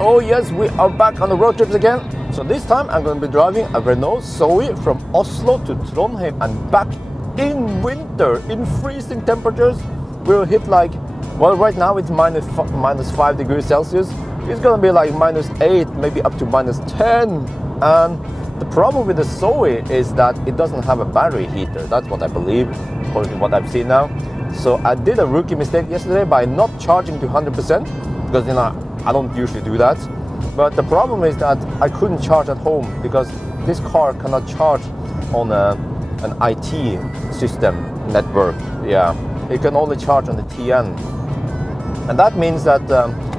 Oh yes, we are back on the road trips again. So this time I'm going to be driving a Renault Zoe from Oslo to Trondheim and back in winter, in freezing temperatures. We'll hit like, well, right now it's minus 5 degrees Celsius. It's going to be like -8, maybe up to -10. And the problem with the Zoe is that it doesn't have a battery heater. That's what I believe, according to what I've seen now. So I did a rookie mistake yesterday by not charging to 100%, because I don't usually do that. But the problem is that I couldn't charge at home because this car cannot charge on an IT system network. Yeah, it can only charge on the TN. And that means that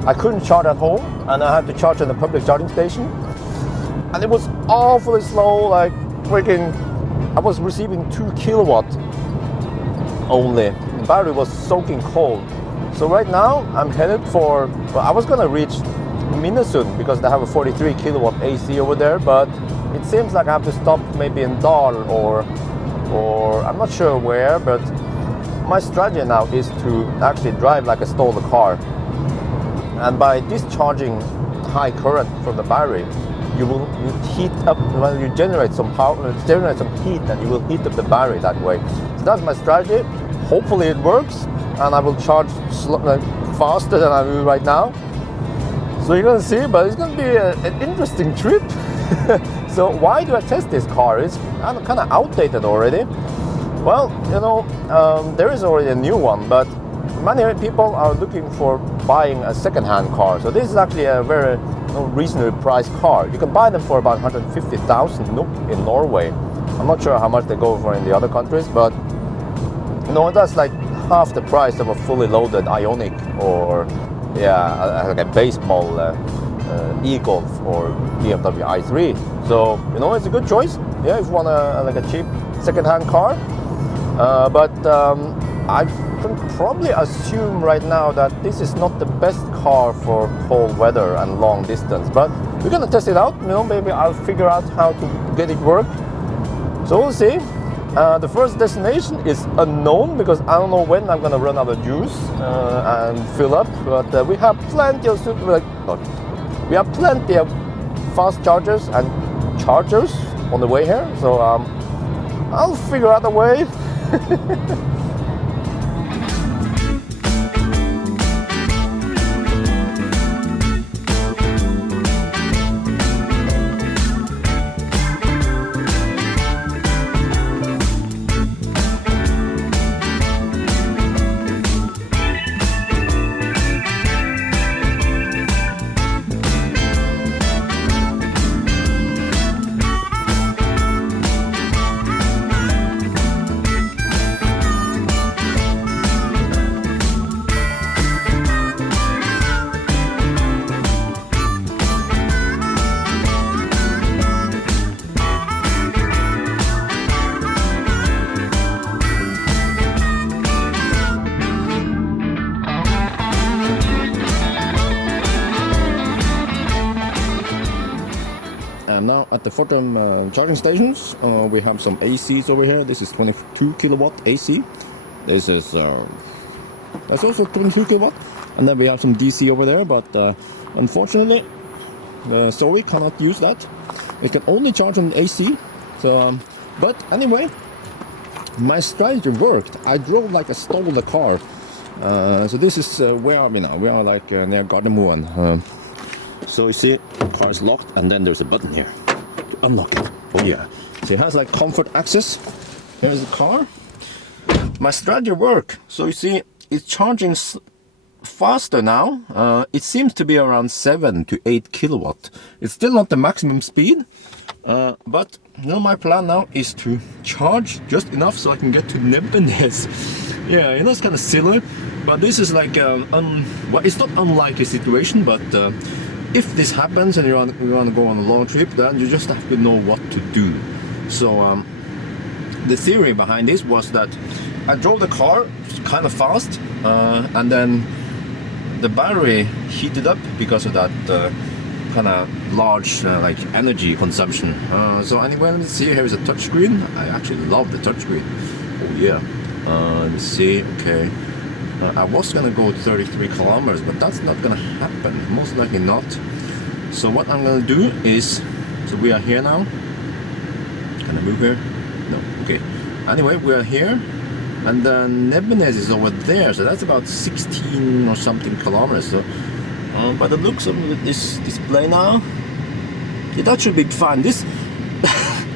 I couldn't charge at home, and I had to charge at a public charging station. And it was awfully slow, like freaking, I was receiving 2 kilowatt only. The battery was soaking cold. So right now I'm headed for, well, I was gonna reach Minnesund because they have a 43 kilowatt AC over there, but it seems like I have to stop maybe in Dal or I'm not sure where, but my strategy now is to actually drive like I stole the car. And by discharging high current from the battery, you heat up, well, you generate some power, generate some heat, and you will heat up the battery that way. So that's my strategy. Hopefully it works, and I will charge faster than I do right now. So you're gonna see, but it's gonna be an interesting trip. So why do I test this car? It's kind of outdated already. Well, there is already a new one, but many people are looking for buying a second-hand car. So this is actually a very reasonably priced car. You can buy them for about 150,000 NOK in Norway. I'm not sure how much they go for in the other countries, but that's like half the price of a fully loaded Ioniq or like a baseball e-Golf or BMW i3. So it's a good choice. Yeah, if you want a cheap second-hand car. But I can probably assume right now that this is not the best car for cold weather and long distance. But we're gonna test it out. Maybe I'll figure out how to get it work. So we'll see. The first destination is unknown because I don't know when I'm gonna run out of juice and fill up. But we have plenty of fast chargers and chargers on the way here. So I'll figure out a way. Now at the Fortum charging stations, we have some ACs over here. This is 22 kilowatt AC. This is that's also 22 kilowatt, and then we have some DC over there. But unfortunately, the Zoe cannot use that. It can only charge on AC. So, but anyway, my strategy worked. I drove like I stole the car. So this is where are we now? We are like near Gardermoen. So you see, the car is locked, and then there's a button here to unlock it. Oh yeah. So it has like comfort access. Here's the car. My strategy worked. So you see, it's charging faster now. It seems to be around 7 to 8 kilowatt. It's still not the maximum speed, but my plan now is to charge just enough so I can get to Nebbenes. Yeah, it's kind of silly, but this is like well, it's not unlikely situation, but if this happens and you want to go on a long trip, then you just have to know what to do. So the theory behind this was that I drove the car kind of fast, and then the battery heated up because of that kind of large like energy consumption. So anyway, let's see. Here is a touchscreen. I actually love the touchscreen. Oh yeah. Let me see. Okay. I was gonna go 33 kilometers, but that's not gonna happen. Most likely not. So what I'm gonna do is, so we are here now. Can I move here? No, okay. Anyway, we are here, and then Nebbenes is over there, so that's about 16 or something kilometers. So, by the looks of this display now, yeah, that should be fine. This,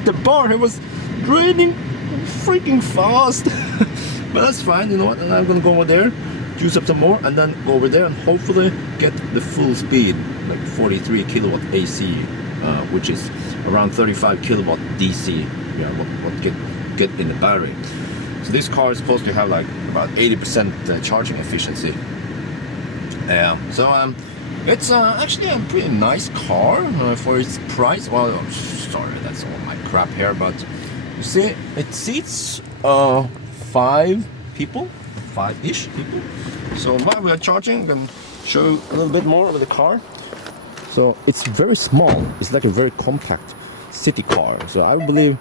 the bar here was draining freaking fast, but that's fine. You know what? And I'm gonna go over there, juice up some more, and then go over there and hopefully get the full speed, like 43 kilowatt AC, which is around 35 kilowatt DC. Yeah, what get in the battery. So this car is supposed to have like about 80% charging efficiency. Yeah. So it's actually a pretty nice car for its price. Well, I'm sorry, that's all my crap here, but you see, it seats 5-ish people. So while we are charging, I'm going to show you a little bit more of the car. So it's very small. It's like a very compact city car. So I believe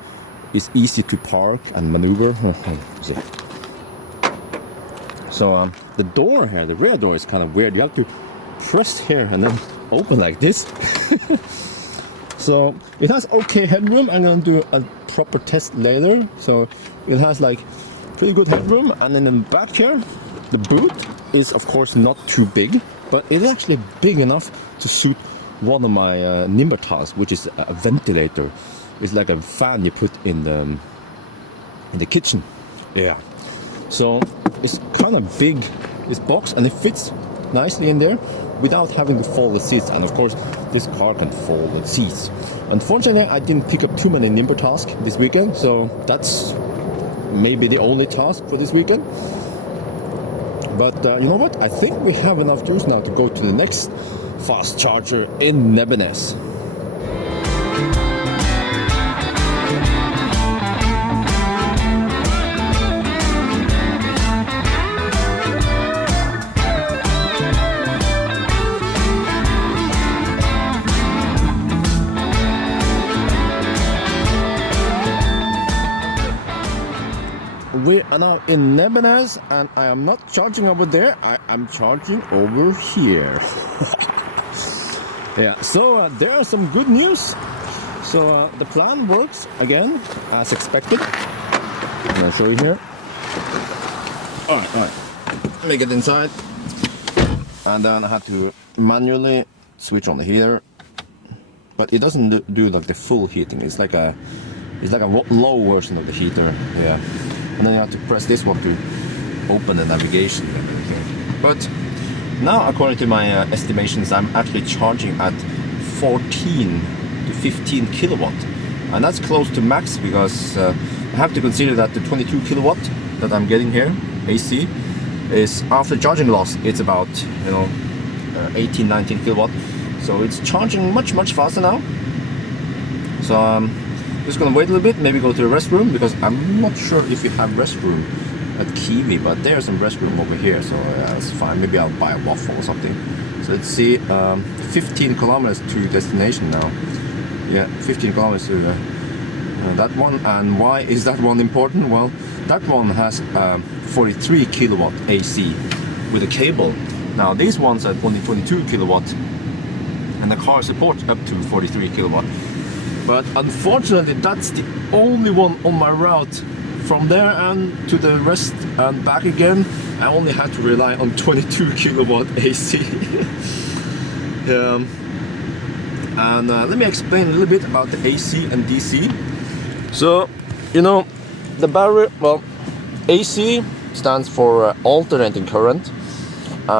it's easy to park and maneuver. See. So the door here, the rear door is kind of weird. You have to press here and then open like this. So it has okay headroom. I'm going to do a proper test later. So it has like pretty good headroom, and in the back here, the boot is of course not too big, but it's actually big enough to suit one of my Nimbertas, which is a ventilator. It's like a fan you put in the kitchen. Yeah. So it's kind of big, this box, and it fits nicely in there without having to fold the seats. And of course, this car can fold the seats. Unfortunately, I didn't pick up too many Nimber tasks this weekend, so that's maybe the only task for this weekend. But you know what? I think we have enough juice now to go to the next fast charger in Nebbenes. We are now in Nebbenes, and I am not charging over there, I am charging over here. Yeah, so there are some good news. So the plan works again as expected. I'll show you here. Alright, let me get inside. And then I have to manually switch on the heater. But it doesn't do like the full heating. It's like a low version of the heater. Yeah. And then you have to press this one to open the navigation and everything. But now, according to my estimations, I'm actually charging at 14 to 15 kilowatt. And that's close to max, because I have to consider that the 22 kilowatt that I'm getting here, AC, is after charging loss, it's about 18, 19 kilowatt. So it's charging much faster now. So just gonna wait a little bit, maybe go to the restroom, because I'm not sure if you have restroom at Kiwi, but there's some restroom over here, so it's fine. Maybe I'll buy a waffle or something. So let's see, 15 kilometers to destination now. Yeah, 15 kilometers to that one. And why is that one important? Well, that one has 43 kilowatt AC with a cable. Now these ones are only 22 kilowatt, and the car supports up to 43 kilowatt. But unfortunately, that's the only one on my route. From there and to the rest and back again, I only had to rely on 22 kilowatt AC. And let me explain a little bit about the AC and DC. So, the battery, well, AC stands for alternating current.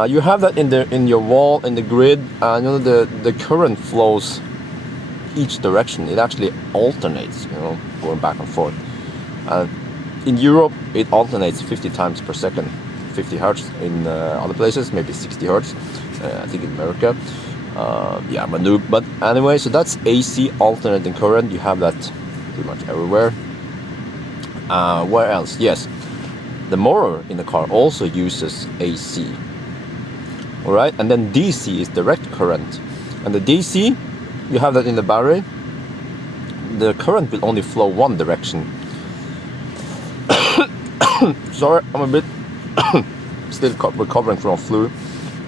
You have that in your wall, in the grid, and the current flows each direction. It actually alternates, going back and forth. In Europe, it alternates 50 times per second, 50 hertz. In other places, maybe 60 hertz. I think in America. But anyway, so that's AC, alternating current. You have that pretty much everywhere. Where else? Yes, the motor in the car also uses AC. All right, and then DC is direct current, and the DC, you have that in the battery. The current will only flow one direction. Sorry, I'm a bit still recovering from flu.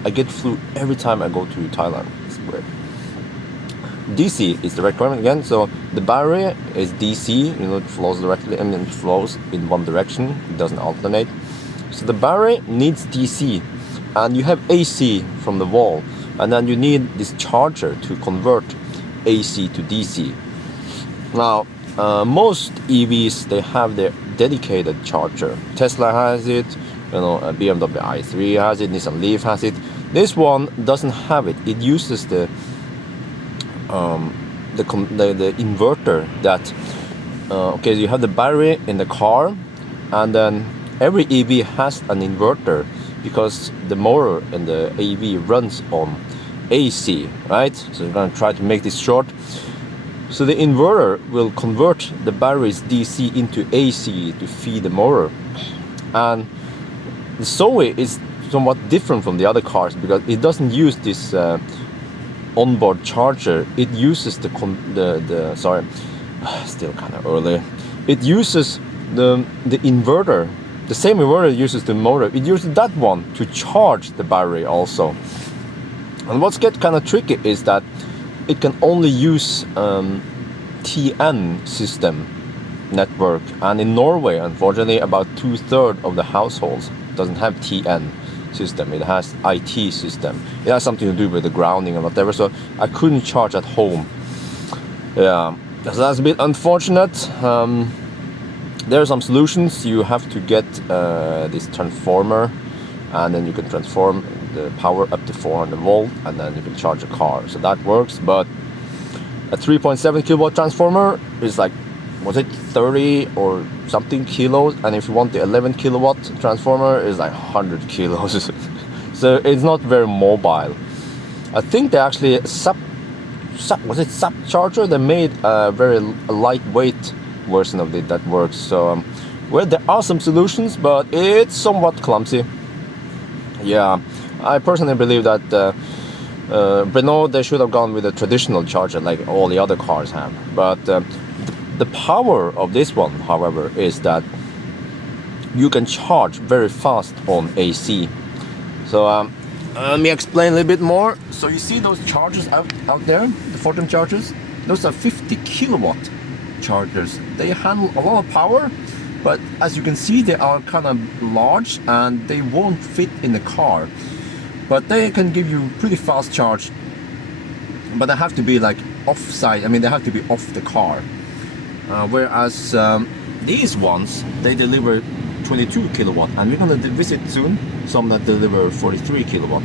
I get flu every time I go to Thailand. It's weird. DC is the requirement again. So the battery is DC, it flows directly, and it flows in one direction. It doesn't alternate. So the battery needs DC, and you have AC from the wall, and then you need this charger to convert AC to DC. Now, most EVs, they have their dedicated charger. Tesla has it, BMW i3 has it, Nissan Leaf has it. This one doesn't have it. It uses the inverter that, okay, you have the battery in the car, and then every EV has an inverter because the motor in the EV runs on AC, right? So we're going to try to make this short. So the inverter will convert the battery's DC into AC to feed the motor. And the Zoe is somewhat different from the other cars because it doesn't use this onboard charger. It uses sorry, still kind of early. It uses the inverter, the same inverter uses the motor. It uses that one to charge the battery also. And what's get kind of tricky is that it can only use TN system network, and in Norway, unfortunately, about 2/3 of the households doesn't have TN system. It has IT system. It has something to do with the grounding and whatever. So I couldn't charge at home. Yeah, so that's a bit unfortunate. There are some solutions. You have to get this transformer, and then you can transform the power up to 400 volt, and then you can charge a car. So that works, but a 3.7 kilowatt transformer is like, was it 30 or something kilos? And if you want the 11 kilowatt transformer, is like 100 kilos. So it's not very mobile. I think they actually was it sub charger? They made a very lightweight version of it that works. So well, there are some solutions, but it's somewhat clumsy. Yeah, I personally believe that Renault, they should have gone with a traditional charger like all the other cars have. But the power of this one, however, is that you can charge very fast on AC. So let me explain a little bit more. So you see those chargers out there, the Fortum chargers? Those are 50 kilowatt chargers. They handle a lot of power, but as you can see, they are kind of large and they won't fit in the car. But they can give you pretty fast charge, but they have to be like off-site. I mean, they have to be off the car. Whereas these ones, they deliver 22 kilowatt, and we're going to visit soon some that deliver 43 kilowatt.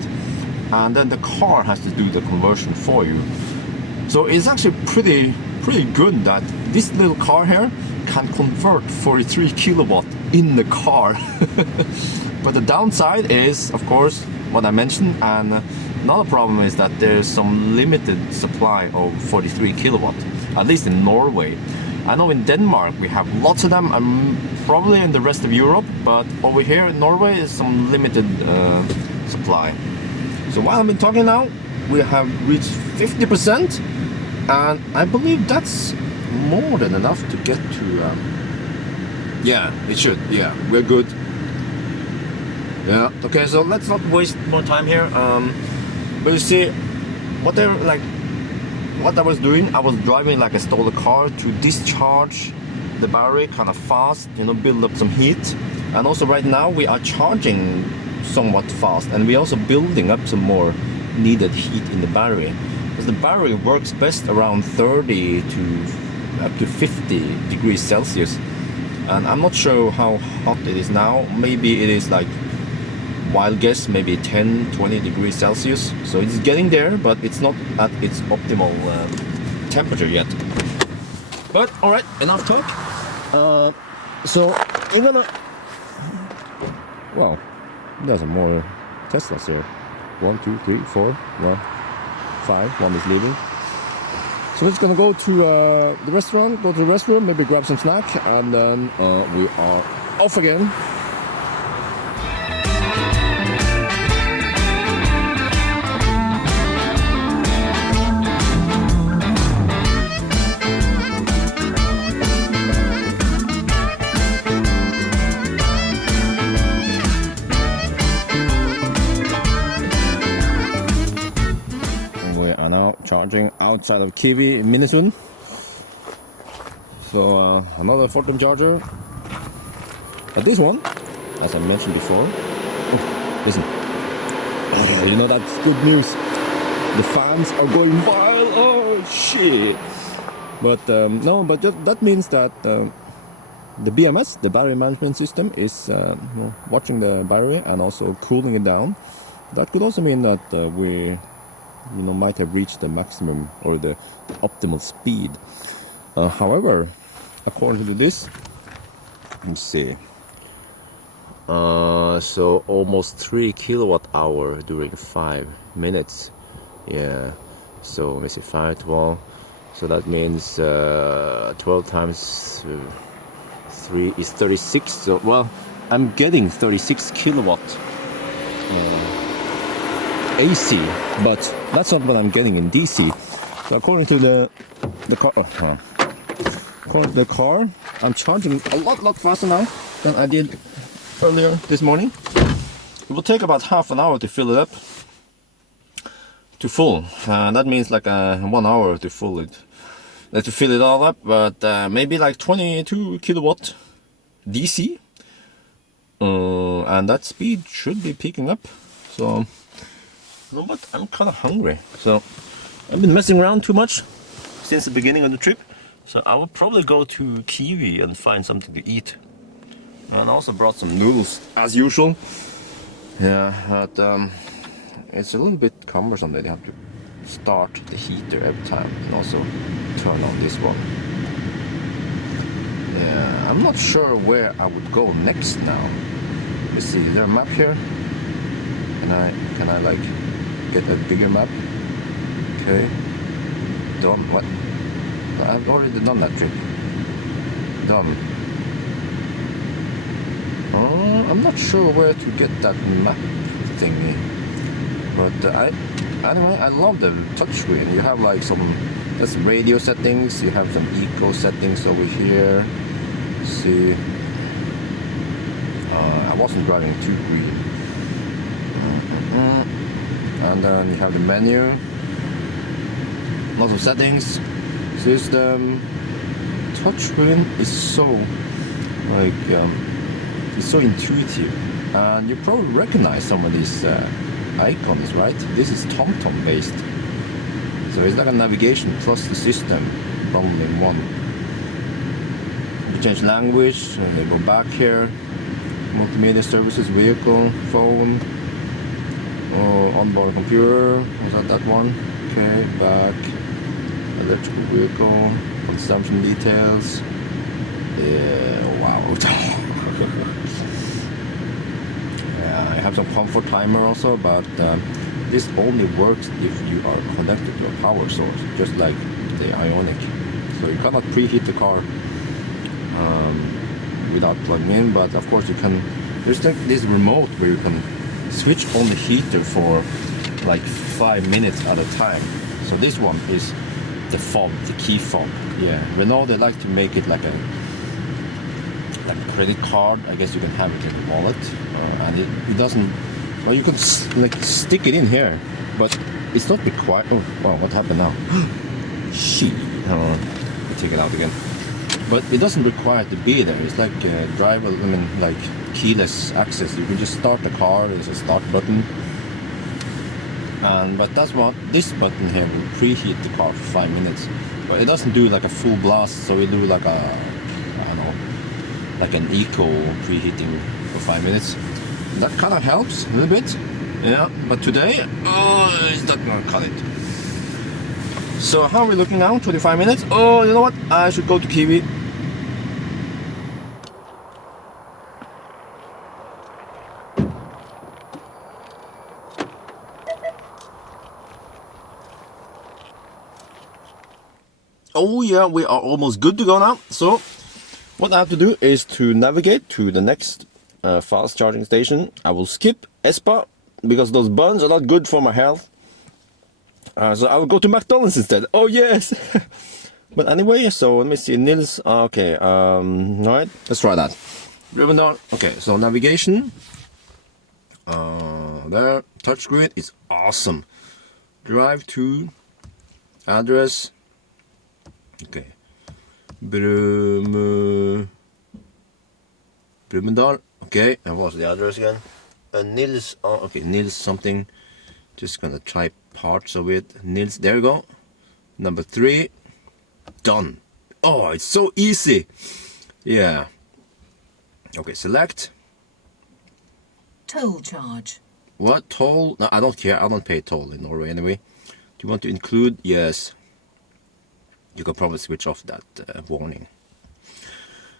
And then the car has to do the conversion for you. So it's actually pretty good that this little car here can convert 43 kilowatt in the car. But the downside is, of course, what I mentioned, and another problem is that there's some limited supply of 43 kilowatt, at least in Norway. I know in Denmark we have lots of them, and probably in the rest of Europe, but over here in Norway is some limited supply. So while I've been talking now, we have reached 50%, and I believe that's more than enough to get to, yeah, it should, yeah, we're good. Yeah, okay, so let's not waste more time here. But you see, what I was doing, I was driving like I stole a car to discharge the battery kind of fast, build up some heat. And also right now we are charging somewhat fast, and we're also building up some more needed heat in the battery. Because the battery works best around 30 to up to 50 degrees Celsius. And I'm not sure how hot it is now. Maybe it is like, wild guess, maybe 10-20 degrees Celsius. So it's getting there, but it's not at its optimal temperature yet. But alright, enough talk. So I'm gonna, wow, there's some more Teslas here. 1, 2, 3, 4, 1, 5, one is leaving. So we're just gonna go to the restaurant, go to the restroom, maybe grab some snack, and then we are off again. charging outside of Kiwi in Minnesund. So another Fortum charger. But this one, as I mentioned before, oh, listen, you know that's good news. The fans are going wild. Oh shit! But no, but that means that the BMS, the battery management system, is watching the battery and also cooling it down. That could also mean that we might have reached the maximum or the optimal speed. However, according to this, let's see, so almost 3 kilowatt hour during 5 minutes. Yeah, so let me see, 5, 12, so that means 12 times 3 is 36. So well, I'm getting 36 kilowatt AC, but that's not what I'm getting in DC. So according to the car, according to the car, I'm charging a lot faster now than I did earlier this morning. It will take about half an hour to fill it up to full. That means like 1 hour to fill it all up, but maybe like 22 kilowatt DC, and that speed should be picking up. So, you know what? I'm kind of hungry. So, I've been messing around too much since the beginning of the trip. So I will probably go to Kiwi and find something to eat. And I also brought some noodles as usual. Yeah, but it's a little bit cumbersome that you have to start the heater every time and also turn on this one. Yeah, I'm not sure where I would go next now. Let's see, is there a map here? Can I like get a bigger map? Okay. Done. What? I've already done that trip. Done. Oh, I'm not sure where to get that map thingy. But anyway, I love the touchscreen. You have like that's radio settings. You have some eco settings over here. See, I wasn't driving too green. And then you have the menu. Lots of settings. System. Touchscreen is so like it's so intuitive, and you probably recognize some of these icons, right? This is TomTom based, so it's like a navigation plus the system bundled in one. You change language, you go back here, multimedia services, vehicle, phone, onboard computer, was that one? Okay, back, electrical vehicle, consumption details. Yeah, wow. I have some comfort timer also, but this only works if you are connected to a power source, just like the Ionic. So you cannot preheat the car without plugging in, but of course you can. There's like this remote where you can switch on the heater for like 5 minutes at a time. So this one is the fob, the key fob. Yeah, Renault, they like to make it like a credit card. I guess you can have it in the wallet, and it doesn't. Well, you can like stick it in here, but it's not required. Oh wow, what happened now? Shit. I'll take it out again. But it doesn't require to be there. It's like like keyless access. You can just start the car. There's a start button, but that's what this button here will preheat the car for 5 minutes. But it doesn't do like a full blast. So we do like like an eco preheating for 5 minutes. That kind of helps a little bit, yeah. But today, it's not gonna cut it. So how are we looking now? 25 minutes. Oh, you know what? I should go to Kiwi. Oh yeah, we are almost good to go now. So what I have to do is to navigate to the next fast charging station. I will skip Espa because those buns are not good for my health. So I will go to McDonald's instead. Oh yes! But anyway, so let me see. Nils. Okay. Alright, let's try that. Brumunddal. Okay, so navigation. There. Touchscreen is awesome. Drive to Address. Okay. Brumunddal. Okay, and what's the address again? Nils. Oh, okay, Nils something. Just gonna try parts of it. Nils, there you go. Number 3. Done. Oh, it's so easy. Yeah. Okay, select. Toll charge. What toll? No, I don't care. I don't pay toll in Norway anyway. Do you want to include? Yes. You can probably switch off that warning.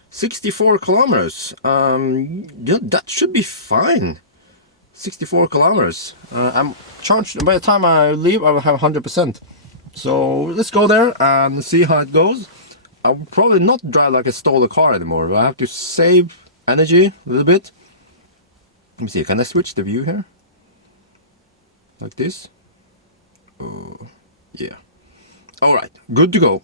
64 kilometers. Yeah, that should be fine. 64 kilometers. I'm charged. By the time I leave, I will have 100%. So let's go there and see how it goes. I will probably not drive like a stolen car anymore. But I have to save energy a little bit. Let me see. Can I switch the view here? Like this? Oh, yeah. All right. Good to go.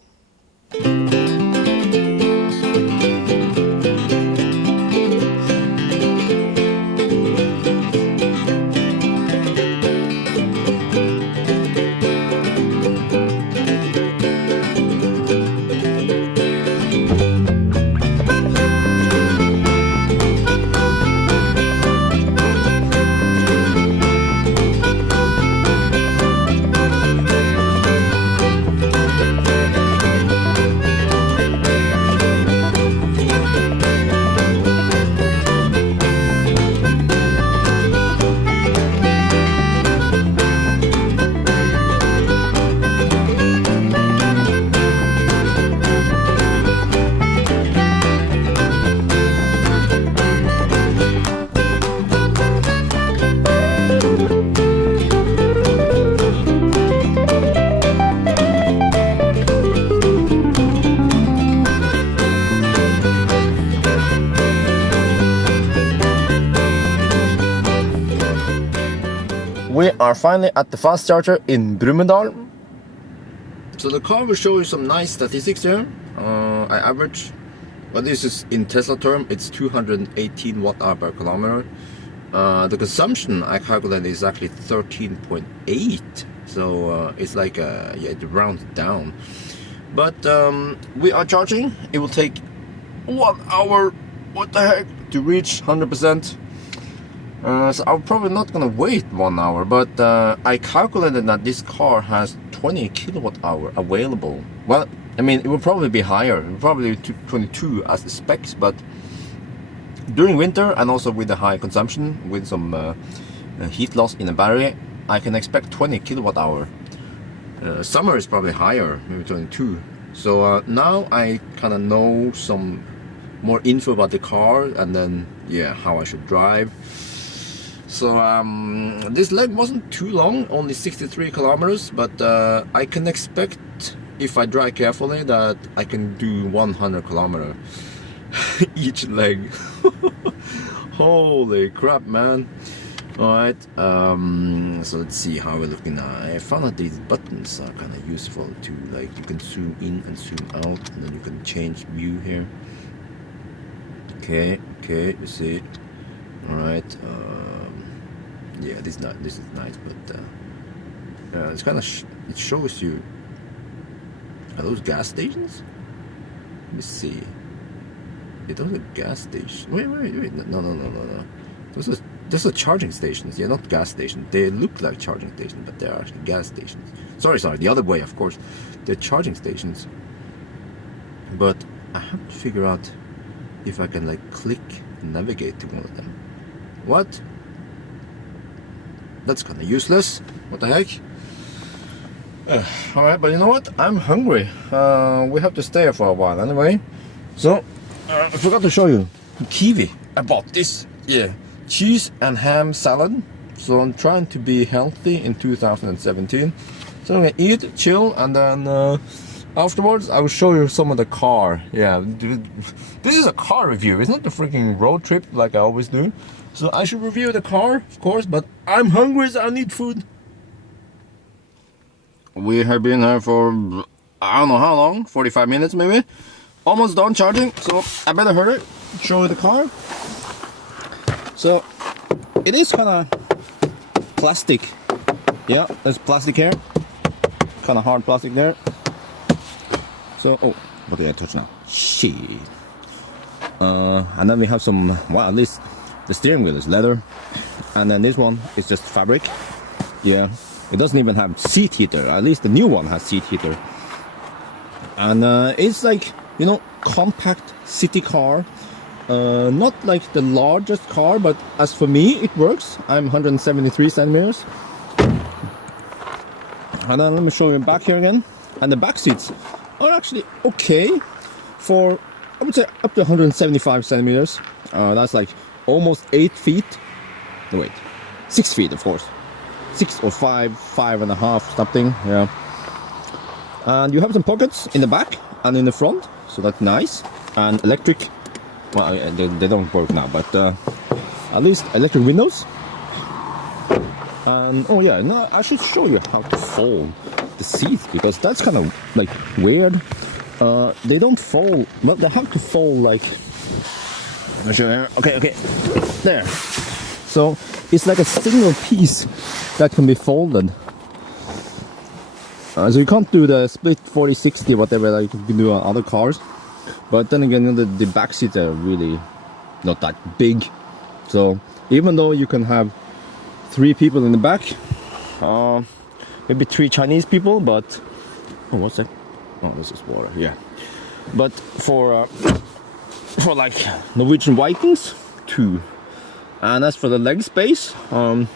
We are finally at the fast charger in Brumunddal. So the car will show you some nice statistics there. I average, well, this is in Tesla term, it's 218 watt-hour per kilometer. The consumption I calculated is actually 13.8. So it's like, yeah, it rounds down. But we are charging. It will take 1 hour, what the heck, to reach 100%. So I'm probably not gonna wait 1 hour, but I calculated that this car has 20 kilowatt-hour available. Well, I mean, it will probably be higher, probably 22 as the specs, but during winter and also with the high consumption, with some heat loss in the battery, I can expect 20 kilowatt-hour. Summer is probably higher, maybe 22. So now I kind of know some more info about the car, and then, yeah, how I should drive. So this leg wasn't too long, only 63 kilometers, but I can expect, if I drive carefully, that I can do 100 kilometers each leg. Holy crap, man. Alright, so let's see how we're looking now. I found that these buttons are kind of useful too, like you can zoom in and zoom out, and then you can change view here. Okay, you see. Alright, yeah, this is nice, but it's kind of it shows you. Are those gas stations? Let me see. Yeah, those are gas stations. Wait, no. Those are charging stations. Yeah, not gas stations. They look like charging stations, but they're actually gas stations. Sorry, the other way, of course. They're charging stations. But I have to figure out if I can like click and navigate to one of them. What? That's kind of useless. What the heck? Alright, but you know what? I'm hungry. We have to stay here for a while anyway. So, I forgot to show you. Kiwi. I bought this. Yeah. Cheese and ham salad. So I'm trying to be healthy in 2017. So I'm gonna eat, chill, and then afterwards I will show you some of the car. Yeah, this is a car review. It's not a freaking road trip like I always do. So I should review the car, of course, but I'm hungry, so I need food. We have been here for, I don't know how long, 45 minutes maybe. Almost done charging, so I better hurry, show you the car. So, it is kind of plastic. Yeah, there's plastic here. kind of hard plastic there. So, oh, what did I touch now? Shit. And then we have some, well, at least the steering wheel is leather. And then this one is just fabric. Yeah, it doesn't even have seat heater. At least the new one has seat heater. And it's like, you know, compact city car. Not like the largest car, but as for me, it works. I'm 173 centimeters. And then let me show you back here again. And the back seats are actually okay for, I would say, up to 175 centimeters. That's like almost 8 feet. No, wait, 6 feet, of course. 6 or 5.5, something. Yeah. And you have some pockets in the back and in the front, so that's nice. And electric, well, they don't work now, but at least electric windows. And oh yeah, no, I should show you how to fold the seats, because that's kind of like weird. They don't fold, well, they have to fold like, I'll show you here. Okay, there. So it's like a single piece that can be folded. So you can't do the split 40-60 whatever like you can do on other cars. But then again, the back seats are really not that big. So even though you can have 3 people in the back, maybe 3 Chinese people, but oh, what's that? Oh, this is water. Yeah, but for like Norwegian Vikings, 2. And as for the leg space, well,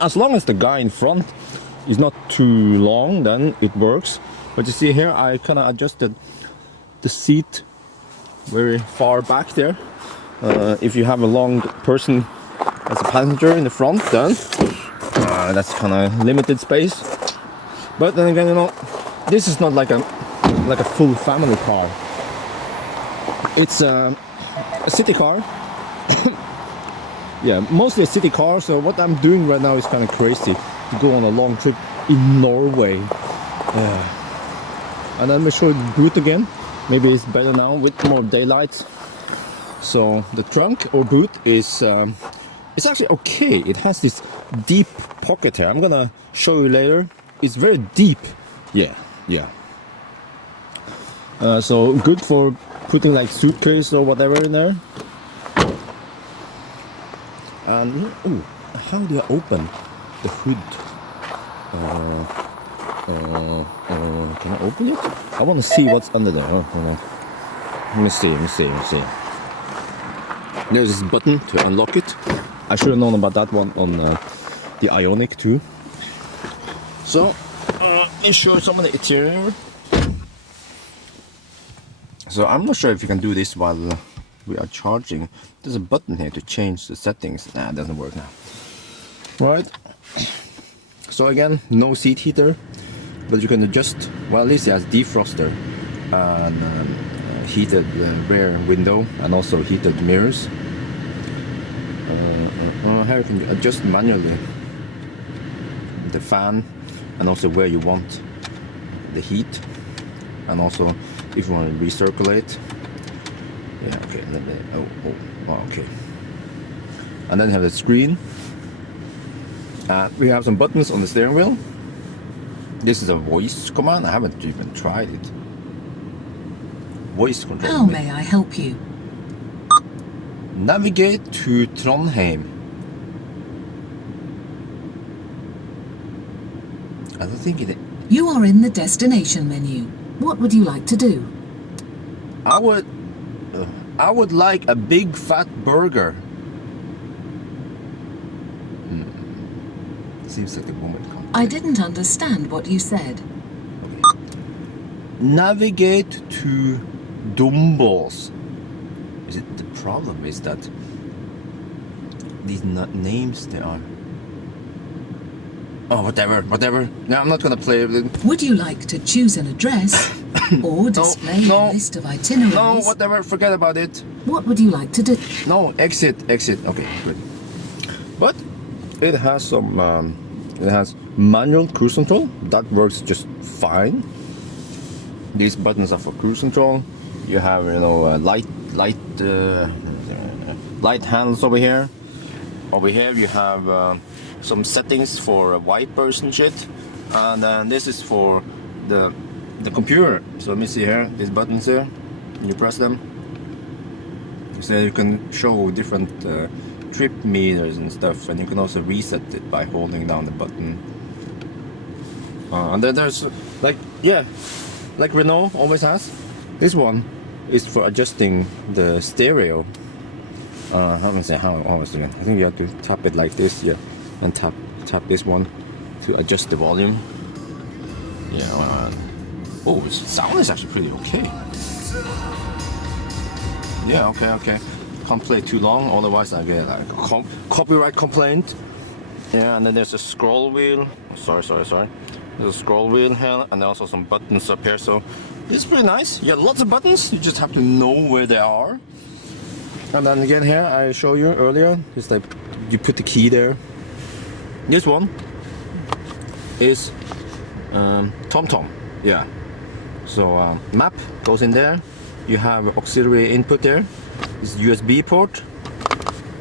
as long as the guy in front is not too long, then it works. But you see here, I kind of adjusted the seat very far back there. If you have a long person as a passenger in the front, then that's kind of limited space. But then again, you know, this is not like a full family car. It's a city car. Yeah, mostly a city car. So what I'm doing right now is kind of crazy, to go on a long trip in Norway. And then we show the boot again. Maybe it's better now with more daylight. So the trunk or boot is it's actually okay. It has this deep pocket here. I'm gonna show you later. It's very deep. Yeah. So good for putting like suitcase or whatever in there. And ooh, how do I open the hood? Can I open it? I want to see what's under there. Oh, let me see. There's this button to unlock it. I should have known about that one on the Ioniq too. So, let's show some of the interior. So I'm not sure if you can do this while we are charging. There's a button here to change the settings. Nah, it doesn't work now. Right. So again, no seat heater, but you can adjust. Well, at least it has defroster and heated rear window and also heated mirrors. Here you can adjust manually the fan and also where you want the heat, and also if you want to recirculate. Yeah, okay, let me, okay. And then you have the screen. We have some buttons on the steering wheel. This is a voice command. I haven't even tried it. Voice control. How may I help you? Navigate to Trondheim. I don't think it. You are in the destination menu. What would you like to do? I would like a big fat burger. Seems like the woman comes. I didn't understand what you said. Okay. Navigate to Dombas. Is it the problem is that these names they are. Oh, whatever. No, I'm not gonna play with it. Would you like to choose an address or display a list of itineraries? No, whatever. Forget about it. What would you like to do? No, exit. Okay, good. But it has some. It has manual cruise control. That works just fine. These buttons are for cruise control. You have, you know, light handles over here. Over here you have some settings for wipers and shit. And then this is for the computer. So let me see here, these buttons here, you press them. So you can show different trip meters and stuff, and you can also reset it by holding down the button. And then there's like Renault always has. This one is for adjusting the stereo. How can I say how I was doing? I think you have to tap it like this, yeah, and tap this one to adjust the volume. Yeah. Oh, the sound is actually pretty okay. Yeah, okay. Can't play too long, otherwise I get like a copyright complaint. Yeah, and then there's a scroll wheel. Sorry. There's a scroll wheel here, and also some buttons up here. So it's pretty nice. You have lots of buttons. You just have to know where they are. And then again here, I showed you earlier. It's like you put the key there. This one is TomTom. Yeah. So map goes in there. You have auxiliary input there. This USB port.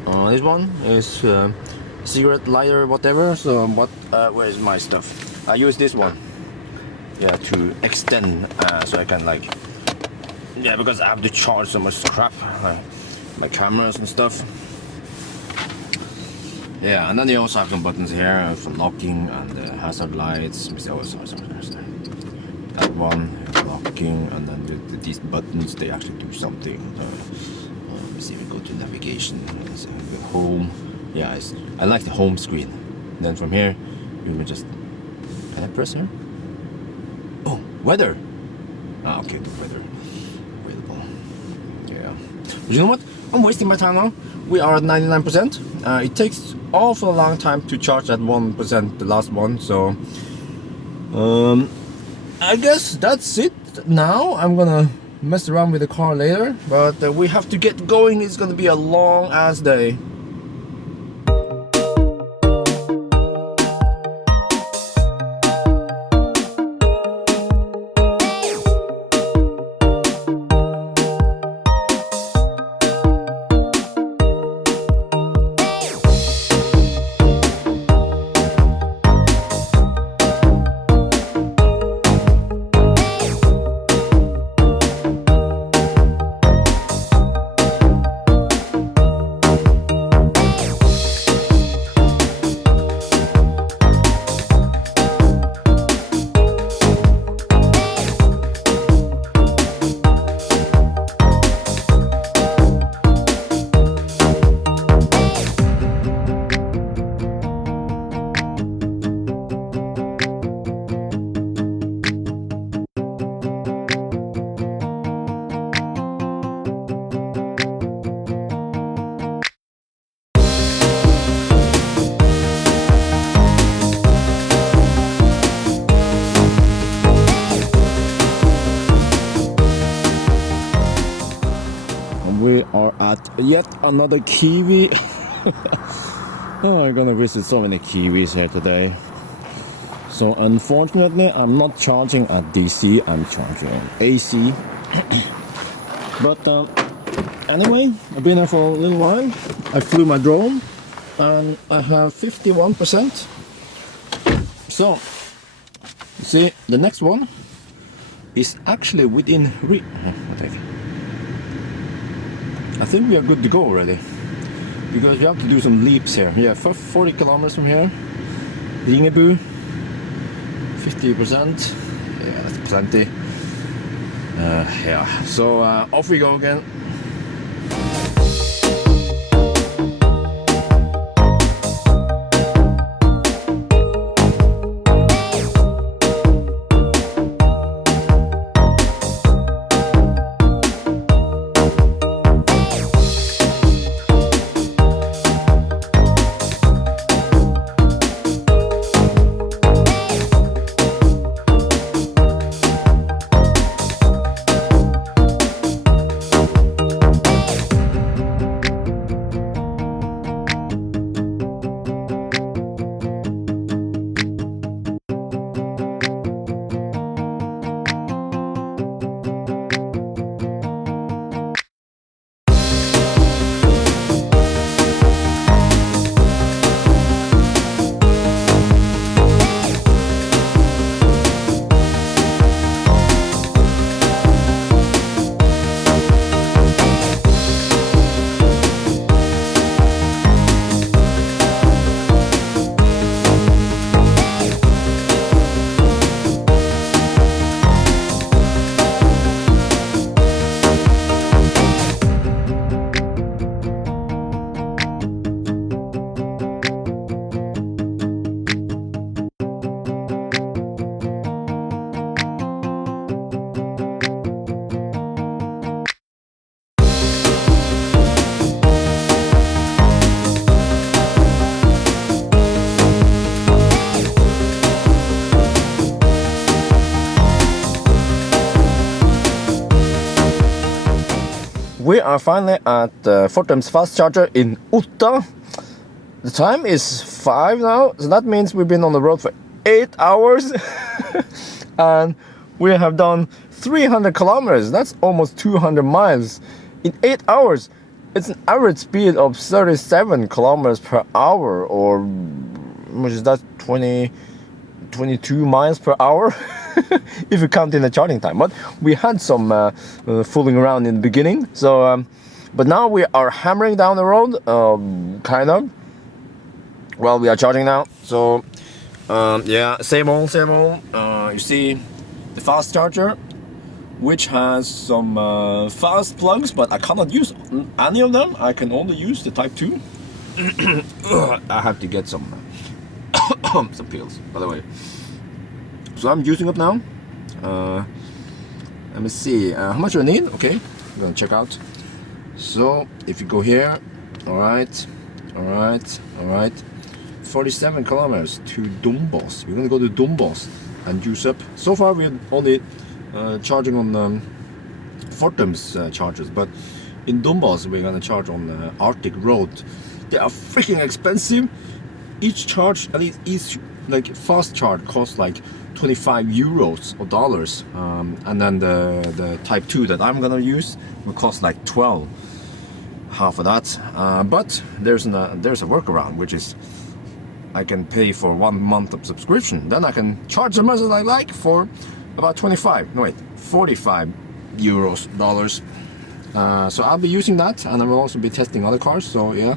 This one is cigarette lighter, whatever. So where is my stuff? I use this one. Yeah, to extend, so I can like. Yeah, because I have to charge so much crap, my cameras and stuff. Yeah, and then you also have some buttons here for locking and hazard lights. That one, locking, and then these buttons, they actually do something. Let me see if we go to navigation, home. Yeah, I like the home screen. And then from here, you will just, can I press here? Oh, weather. Okay, the weather available. Yeah. But you know what? I'm wasting my time now. We are at 99%. It takes awful long time to charge that 1%, the last one. So, I guess that's it. Now I'm gonna mess around with the car later, but we have to get going. It's gonna be a long ass day. We are at yet another Kiwi. Oh, I'm gonna visit so many Kiwis here today. So unfortunately, I'm not charging at DC, I'm charging AC. But anyway, I've been here for a little while. I flew my drone and I have 51%. So, see, the next one is actually within reach. I think we are good to go already, because you have to do some leaps here. Yeah, 40 kilometers from here. Ringebu, 50%. Yeah, that's plenty. Yeah, so off we go again. We are finally at Fortum's fast charger in Oppdal. The time is 5 now, so that means we've been on the road for 8 hours. And we have done 300 kilometers. That's almost 200 miles in 8 hours. It's an average speed of 37 kilometers per hour, or which is that 22 miles per hour if you count in the charging time. But we had some fooling around in the beginning, so but now we are hammering down the road, kind of. Well, we are charging now, so yeah, same old. You see the fast charger, which has some fast plugs, but I cannot use any of them. I can only use the Type 2. I have to get some some pills, by the way. So I'm using up now. Let me see how much do I need. Okay, I'm gonna check out. So if you go here, all right, 47 kilometers to Dombas. We're gonna go to Dombas and use up. So far we're only charging on Fortum's chargers, but in Dombas we're gonna charge on Arctic Road. They are freaking expensive. Each charge, at least each like fast charge, costs like 25 euros or dollars, and then the Type 2 that I'm gonna use will cost like 12, half of that. But there's a workaround, which is I can pay for 1 month of subscription. Then I can charge as much as I like for about 45 euros, dollars. So I'll be using that, and I will also be testing other cars. So yeah,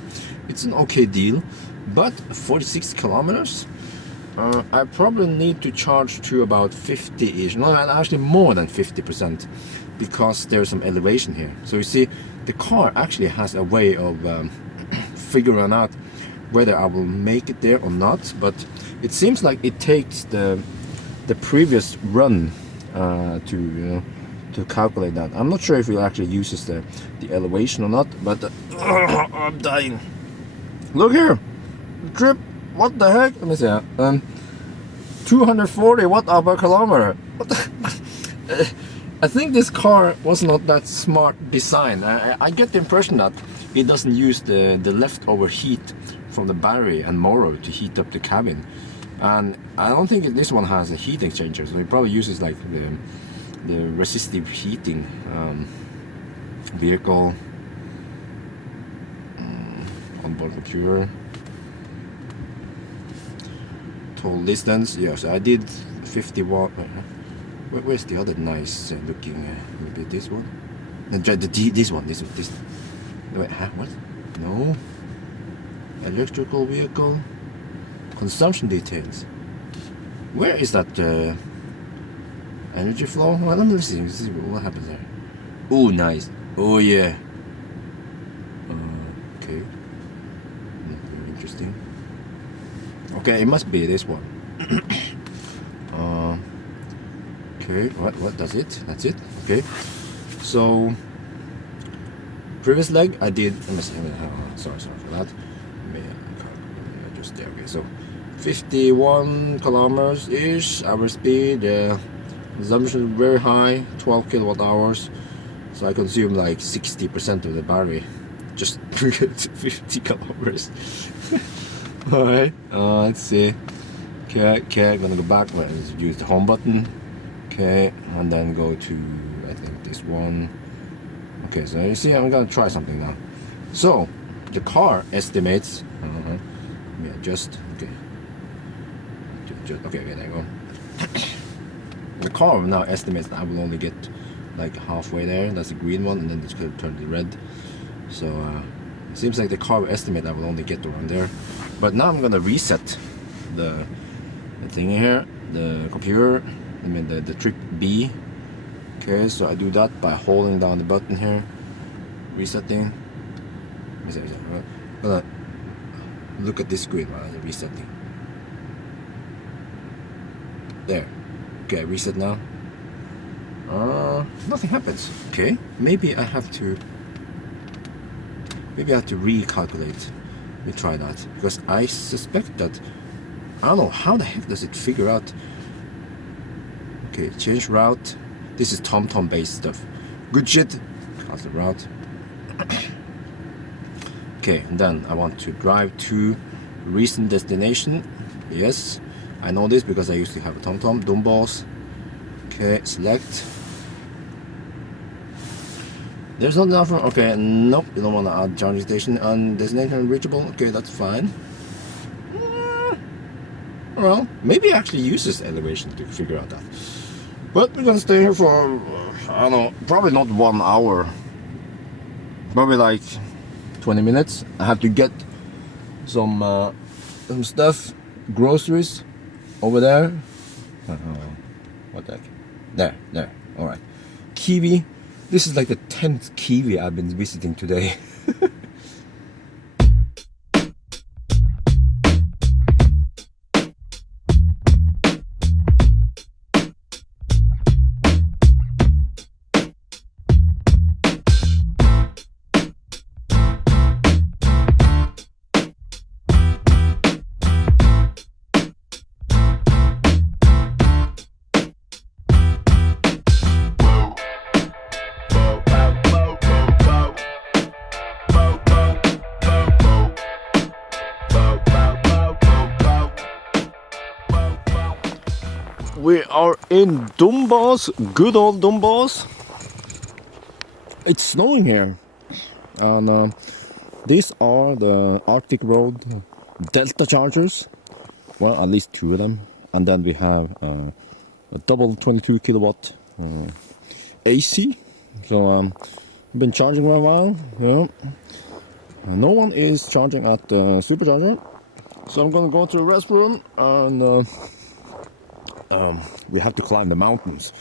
it's an okay deal. But 46 kilometers, I probably need to charge to about 50-ish, no, actually more than 50%, because there's some elevation here. So you see, the car actually has a way of figuring out whether I will make it there or not. But it seems like it takes the previous run to calculate that. I'm not sure if it actually uses the elevation or not, but I'm dying. Look here, trip. What the heck? Let me see. 240 watt-hour per kilometer. What the? I think this car was not that smart design. I get the impression that it doesn't use the leftover heat from the battery and motor to heat up the cabin, and I don't think this one has a heat exchanger, so it probably uses like the resistive heating. Vehicle, onboard computer, total distance. Yes, I did 50 watt. Where's the other nice looking? Maybe this one. This one. Wait, huh? What? No. Electrical vehicle. Consumption details. Where is that energy flow? Well, let me see what happens there. Oh, nice. Oh yeah. Okay. Very interesting. Okay, it must be this one. Okay, what does it? That's it. Okay. So previous leg I did. Let me see. Sorry for that. Just there. Okay, so 51 kilometers ish average speed. Consumption very high, 12 kilowatt hours. So I consume like 60% of the battery just 50 kilometers. Alright, let's see. Okay, I'm gonna go back. Let's use the home button. Okay, and then go to, I think, this one. Okay, so you see, I'm gonna try something now. So the car estimates. Let me adjust. Okay, there you go. The car now estimates that I will only get like halfway there. That's the green one, and then it's going to turn to red. So it seems like the car will estimate I will only get around there. But now I'm gonna reset the thing here, the computer. I mean the trip B. Okay, so I do that by holding down the button here, resetting. I'm gonna look at this screen while I'm resetting. There. Okay, reset now. Nothing happens. Okay, maybe I have to recalculate. Let me try that, because I suspect that I don't know how the heck does it figure out. Okay, change route. This is TomTom based stuff. Good shit. Cancel route. Okay, and then I want to drive to recent destination. Yes, I know this because I used to have a TomTom. Dombas. Okay, select. There's not enough. Okay, nope. You don't want to add charging station and destination unreachable. Okay, that's fine. Well, maybe actually use this elevation to figure out that. But we're gonna stay here for I don't know, probably not 1 hour. Probably like 20 minutes. I have to get some stuff, groceries over there. What the heck? There. All right. Kiwi. This is like the 10th kiwi I've been visiting today. We are in Dombas, good old Dombas. It's snowing here, and these are the Arctic Road Delta chargers. Well, at least 2 of them, and then we have a double 22 kilowatt AC. So I've been charging for a while. Yeah. No one is charging at the supercharger, so I'm gonna go to the restroom and. We have to climb the mountains.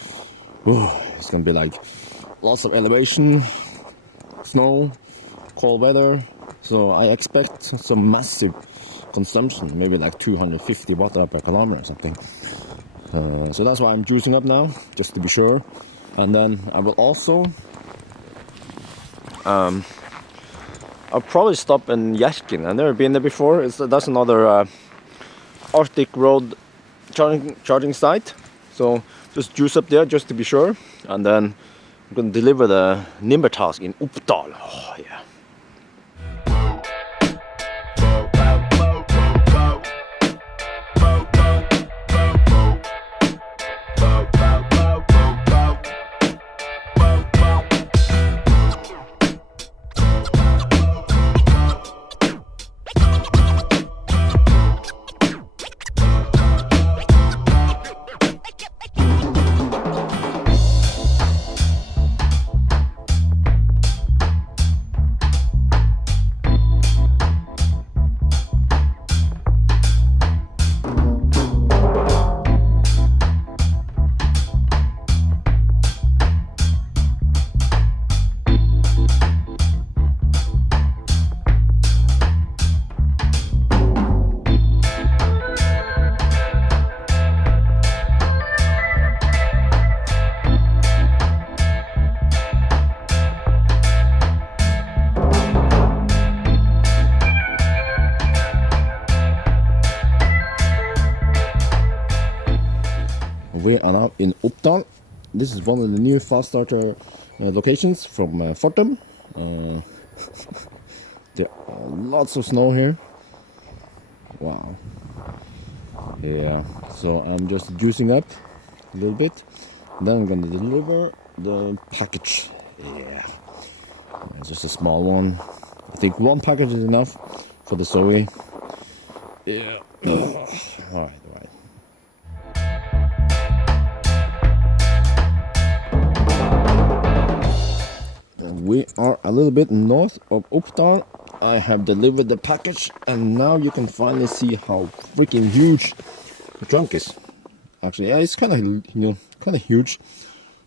Ooh, it's gonna be like lots of elevation, snow, cold weather. So I expect some massive consumption, maybe like 250 watt per kilometer or something. So that's why I'm juicing up now, just to be sure. And then I will also, I'll probably stop in Hjerkinn. I've never been there before. That's another Arctic Road charging site, so just juice up there just to be sure, and then I'm gonna deliver the Nimber task in Oppdal. Oh yeah. We are now in Oppdal. This is one of the new fast starter locations from Fortum. There are lots of snow here. Wow. Yeah, so I'm just juicing up a little bit. Then I'm going to deliver the package. Yeah, it's just a small one. I think one package is enough for the Zoe. Yeah. All right. We are a little bit north of Oppdal. I have delivered the package, and now you can finally see how freaking huge the trunk is. Actually, yeah, it's kind of huge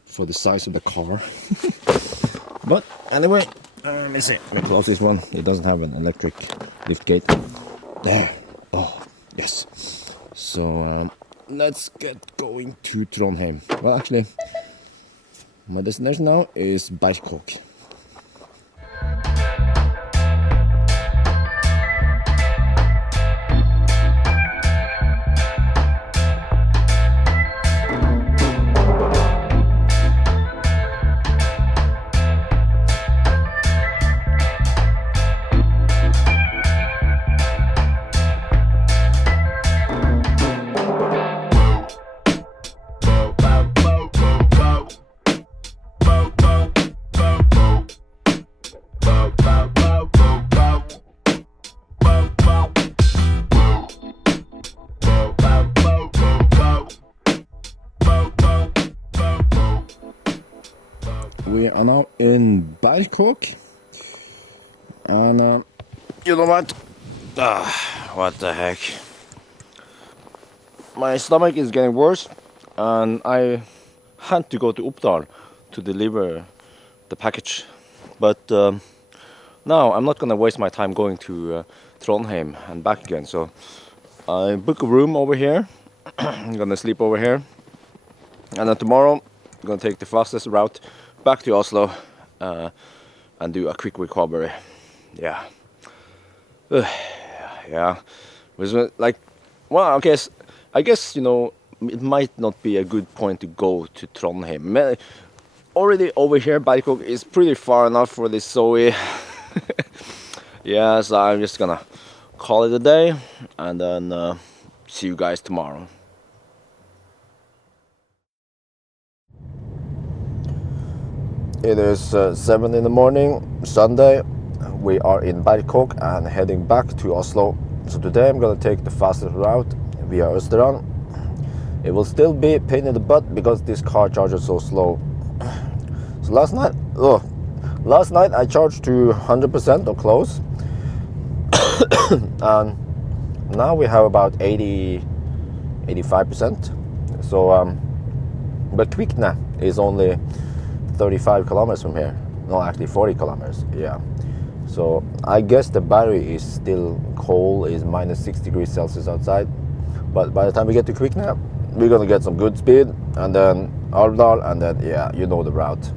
for the size of the car. But anyway, let me see. Let me close this one. It doesn't have an electric lift gate. There. Oh, yes. So let's get going to Trondheim. Well, actually, my destination now is Berkak. We are now in Berkak, and you know what? What the heck? My stomach is getting worse, and I had to go to Oppdal to deliver the package. But now I'm not gonna waste my time going to Trondheim and back again. So I book a room over here. I'm gonna sleep over here, and then tomorrow I'm gonna take the fastest route back to Oslo and do a quick recovery. Yeah. Yeah. It was like, well, I guess, you know, it might not be a good point to go to Trondheim. Already over here, Berkak is pretty far enough for this Zoe. Yeah, so I'm just gonna call it a day, and then see you guys tomorrow. It is 7 in the morning, Sunday. We are in Berkak and heading back to Oslo. So today I'm gonna take the fastest route via Østerdal. It will still be a pain in the butt because this car charges so slow. So last night I charged to 100% or close. And now we have about 85%. So but Kvikne is only 35 kilometers from here. No, actually 40 kilometers. Yeah. So I guess the battery is still cold, is minus 6 degrees Celsius outside. But by the time we get to Kvikne, we're gonna get some good speed, and then Oppdal, and then, yeah, you know the route.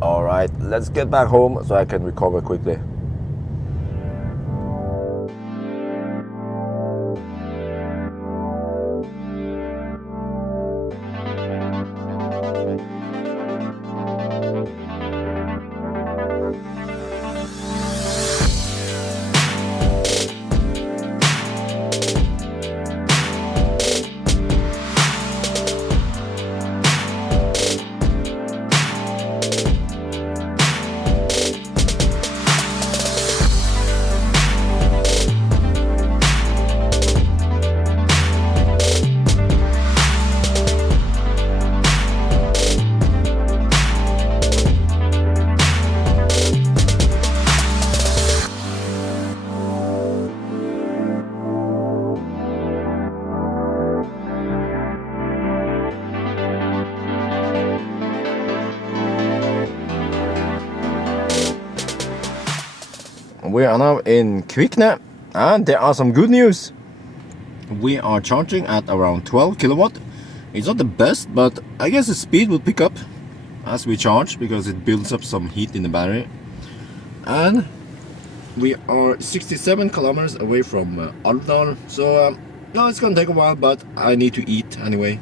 All right, let's get back home so I can recover quickly. We are now in Kvikne, and there are some good news. We are charging at around 12 kilowatt. It's not the best, but I guess the speed will pick up as we charge because it builds up some heat in the battery. And we are 67 kilometers away from Oppdal, so no, it's gonna take a while, but I need to eat anyway.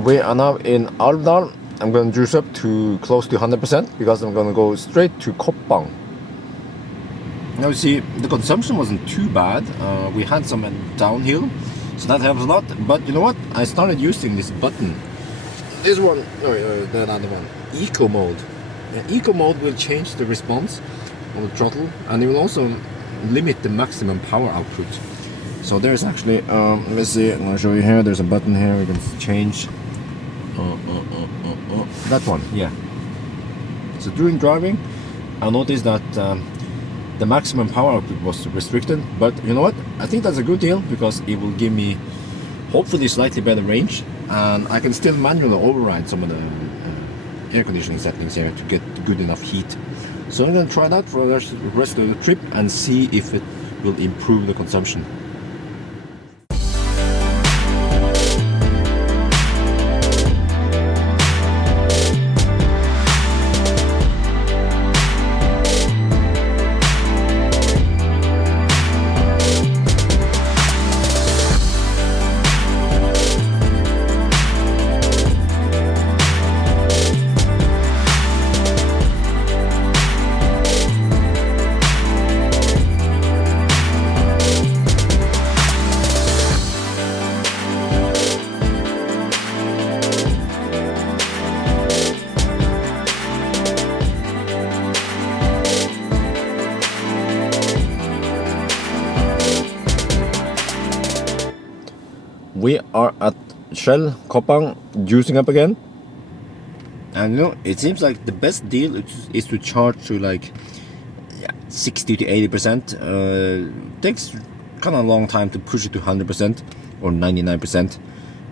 We are now in Oppdal. I'm going to juice up to close to 100% because I'm going to go straight to Koppang. Now you see, the consumption wasn't too bad. We had some downhill, so that helps a lot. But you know what? I started using this button. This one, the other one, Eco Mode. Eco Mode will change the response on the throttle, and it will also limit the maximum power output. So there's actually, let's see, I'm gonna show you here, there's a button here, we can change that one, yeah. So during driving, I noticed that the maximum power output was restricted, but you know what? I think that's a good deal because it will give me hopefully slightly better range, and I can still manually override some of the air conditioning settings here to get good enough heat. So I'm gonna try that for the rest of the trip and see if it will improve the consumption. We are at Shell Koppang juicing up again, and you know, it seems like the best deal is to charge to like 60 to 80%. Takes kind of a long time to push it to 100% or 99%.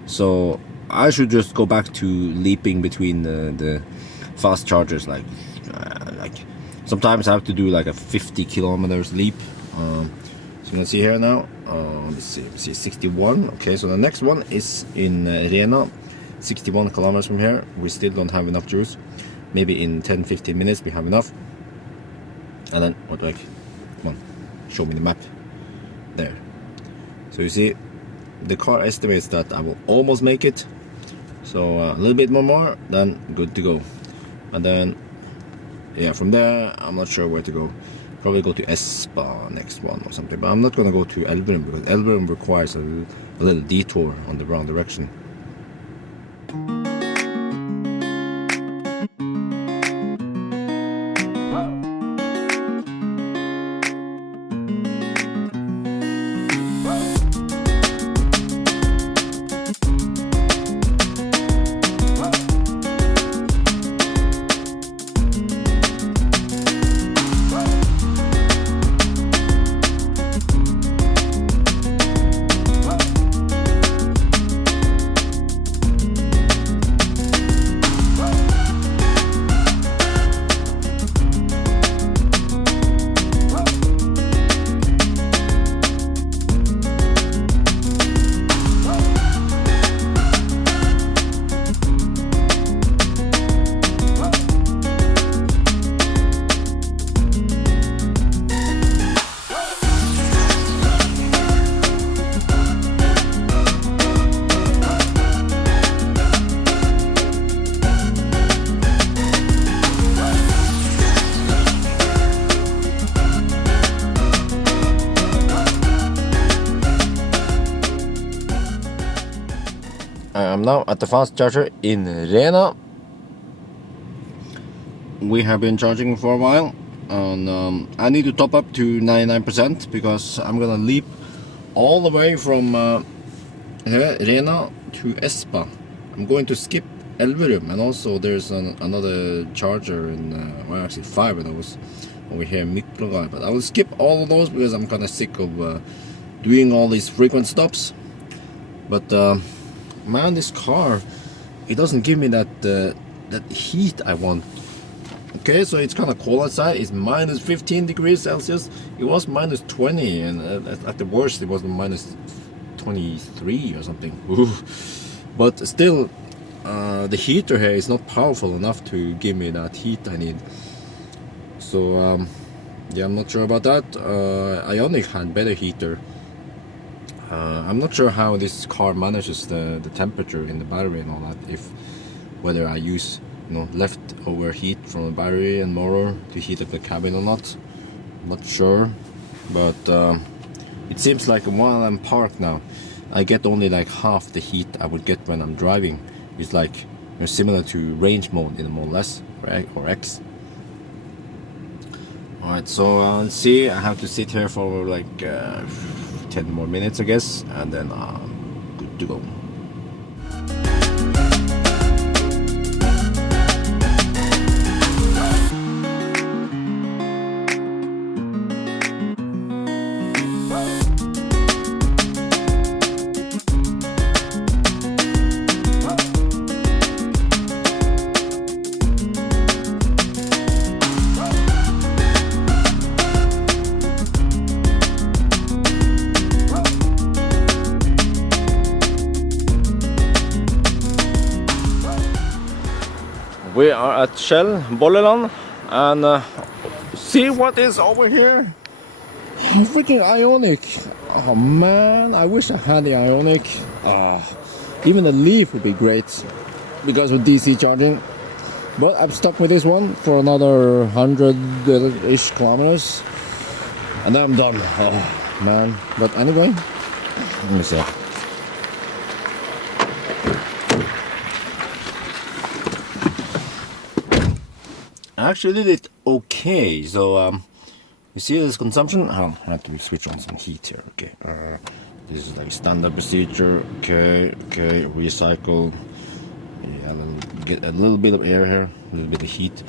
So I should just go back to leaping between the fast chargers. Like sometimes I have to do like a 50 kilometers leap. So you can see here now. Let's see, 61. Okay, so the next one is in Rena, 61 kilometers from here. We still don't have enough juice. Maybe in 10-15 minutes we have enough. And then what do I? Come on, show me the map. There. So you see, the car estimates that I will almost make it. So a little bit more, then good to go. And then, yeah, from there I'm not sure where to go. Probably go to Espa next one or something, but I'm not gonna go to Elverum because Elverum requires a little detour on the wrong direction. I'm now at the fast charger in Rena. We have been charging for a while, and I need to top up to 99% because I'm gonna leap all the way from here, Rena to Espa. I'm going to skip Elverum, and also there's another charger in, well, actually 5 of those over here in Miklagard, but I will skip all of those because I'm kind of sick of doing all these frequent stops. But man, this car, it doesn't give me that that heat I want. Okay, so it's kind of cold outside. It's minus 15 degrees Celsius. It was minus 20, and at the worst it was minus 23 or something. Ooh. But still, the heater here is not powerful enough to give me that heat I need. So yeah, I'm not sure about that. Ioniq had better heater. I'm not sure how this car manages the temperature in the battery and all that. If whether I use leftover heat from the battery and motor to heat up the cabin or not. I'm not sure, but it seems like while I'm parked now, I get only like half the heat I would get when I'm driving. It's like similar to range mode in the Model S or X. Alright, so let's see, I have to sit here for like 10 more minutes, I guess, and then good to go. We are at Shell Bolleland and see what is over here. Oh, freaking Ionic. Oh man, I wish I had the Ionic. Even the Leaf would be great because of DC charging. But I'm stuck with this one for another 100-ish kilometers and then I'm done. Oh man. But anyway, let me see. I actually did it okay, so you see this consumption. I have to switch on some heat here. Okay, this is like standard procedure. Okay, recycle. Yeah, get a little bit of air here, a little bit of heat.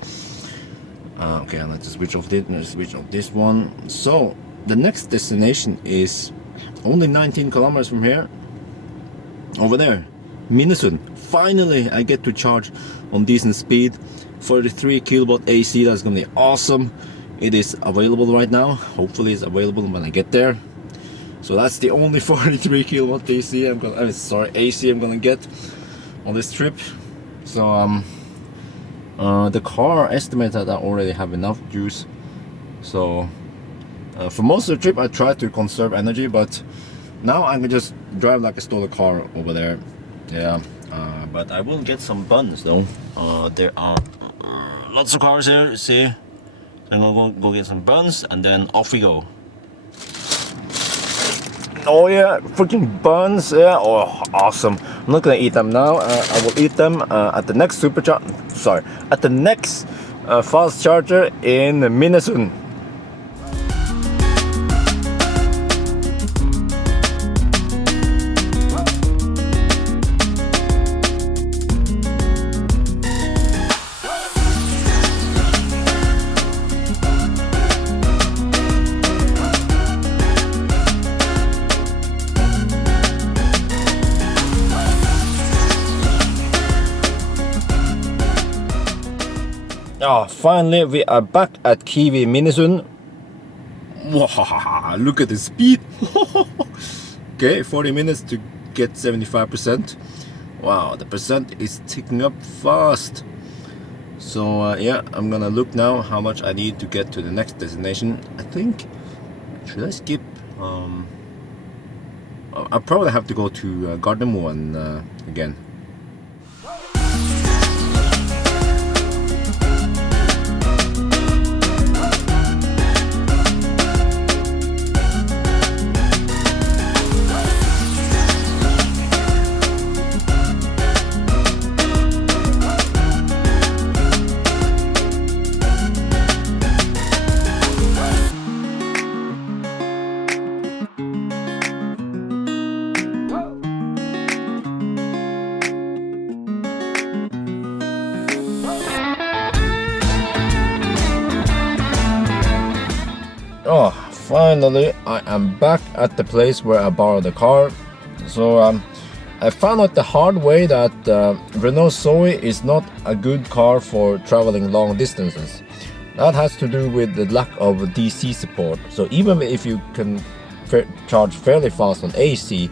Okay, let's switch off this. Let's switch off this one. So the next destination is only 19 kilometers from here. Over there, Minnesund. Finally, I get to charge on decent speed. 43 kilowatt AC, that's gonna be awesome. It is available right now. Hopefully it's available when I get there. So that's the only 43 kilowatt AC I'm gonna, AC I'm gonna get on this trip. So the car estimates that I already have enough juice. So for most of the trip I try to conserve energy, but now I can just drive like I stole a car over there. Yeah, but I will get some buns though. There are lots of cars here, see? I'm gonna go get some buns and then off we go. Oh yeah, freaking buns, yeah, oh awesome. I'm not gonna eat them now, I will eat them at the next at the next fast charger in Minnesund. Oh, finally we are back at Kiwi Minnesund. Wow, look at the speed. Okay, 40 minutes to get 75%. Wow, the percent is ticking up fast. So yeah, I'm gonna look now how much I need to get to the next destination. I think, should I skip? I'll probably have to go to Gardermoen again. Oh, finally I am back at the place where I borrowed the car. So I found out the hard way that Renault Zoe is not a good car for traveling long distances. That has to do with the lack of DC support. So even if you can charge fairly fast on AC,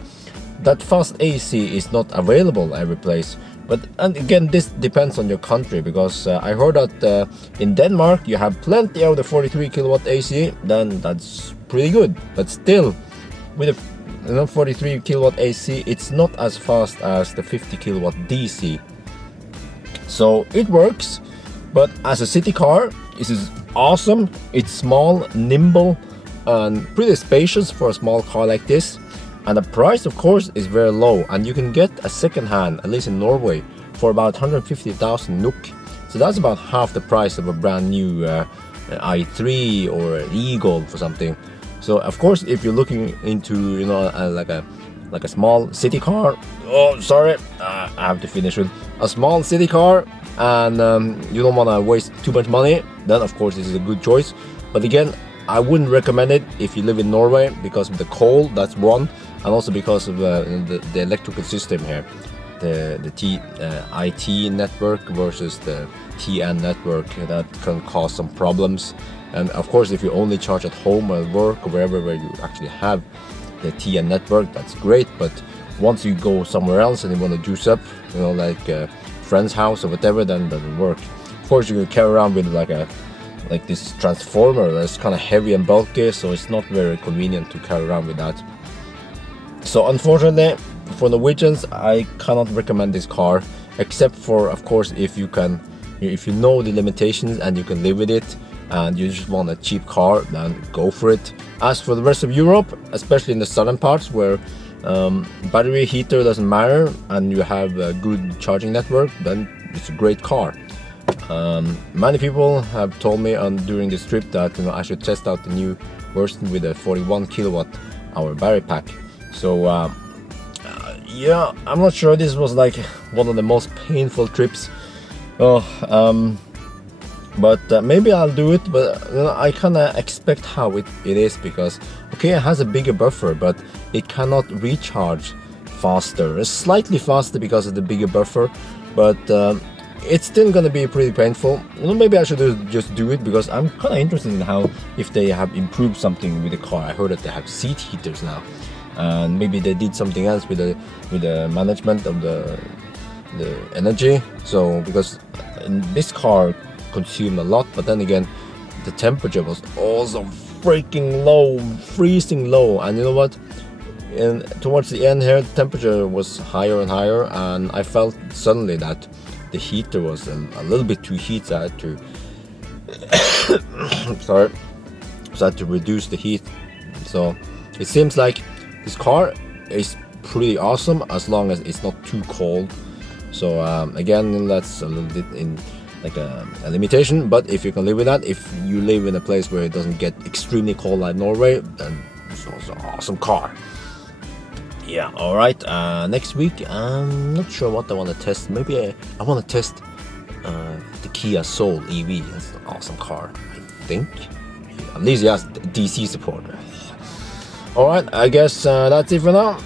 that fast AC is not available every place. But and again, this depends on your country, because I heard that in Denmark you have plenty of the 43 kilowatt AC, then that's pretty good. But still, with a 43 kilowatt AC, it's not as fast as the 50 kilowatt DC. So it works, but as a city car, this is awesome. It's small, nimble, and pretty spacious for a small car like this. And the price, of course, is very low, and you can get a second hand, at least in Norway, for about 150,000 NOK. So that's about half the price of a brand new i3 or an e-Golf or something. So of course, if you're looking into, you know, like a small city car, oh sorry, I have to finish with a small city car, and you don't want to waste too much money, then of course this is a good choice. But again, I wouldn't recommend it if you live in Norway because of the cold, that's one, and also because of the electrical system here, the IT network versus the TN network, that can cause some problems. And of course, if you only charge at home or work or wherever where you actually have the TN network, that's great. But once you go somewhere else and you want to juice up, you know, like a friend's house or whatever, then it doesn't work. Of course, you can carry around with like this transformer that's kind of heavy and bulky, so it's not very convenient to carry around with that. So unfortunately, for Norwegians, I cannot recommend this car, except for, of course, if you know the limitations and you can live with it, and you just want a cheap car, then go for it. As for the rest of Europe, especially in the southern parts where battery heater doesn't matter and you have a good charging network, then it's a great car. Many people have told me during this trip that, you know, I should test out the new version with a 41 kilowatt hour battery pack. So yeah, I'm not sure, this was like one of the most painful trips. But maybe I'll do it, but you know, I kind of expect how it is, because okay, it has a bigger buffer, but it cannot recharge faster. It's slightly faster because of the bigger buffer, but it's still gonna be pretty painful. You know, maybe I should just do it, because I'm kind of interested in how, if they have improved something with the car. I heard that they have seat heaters now, and maybe they did something else with the management of the energy. So because this car consumed a lot, but then again, the temperature was also freaking low, freezing low. And you know what? And towards the end here, the temperature was higher and higher, and I felt suddenly that the heater was a little bit too heat. So I had to sorry, so I had to reduce the heat. So it seems like this car is pretty awesome as long as it's not too cold. So again, that's a little bit in like a limitation, but if you can live with that, if you live in a place where it doesn't get extremely cold like Norway, then it's also an awesome car. Yeah, alright, next week I'm not sure what I want to test. Maybe I want to test the Kia Soul EV. It's an awesome car, I think. At least it has DC support. Alright, I guess that's it for now.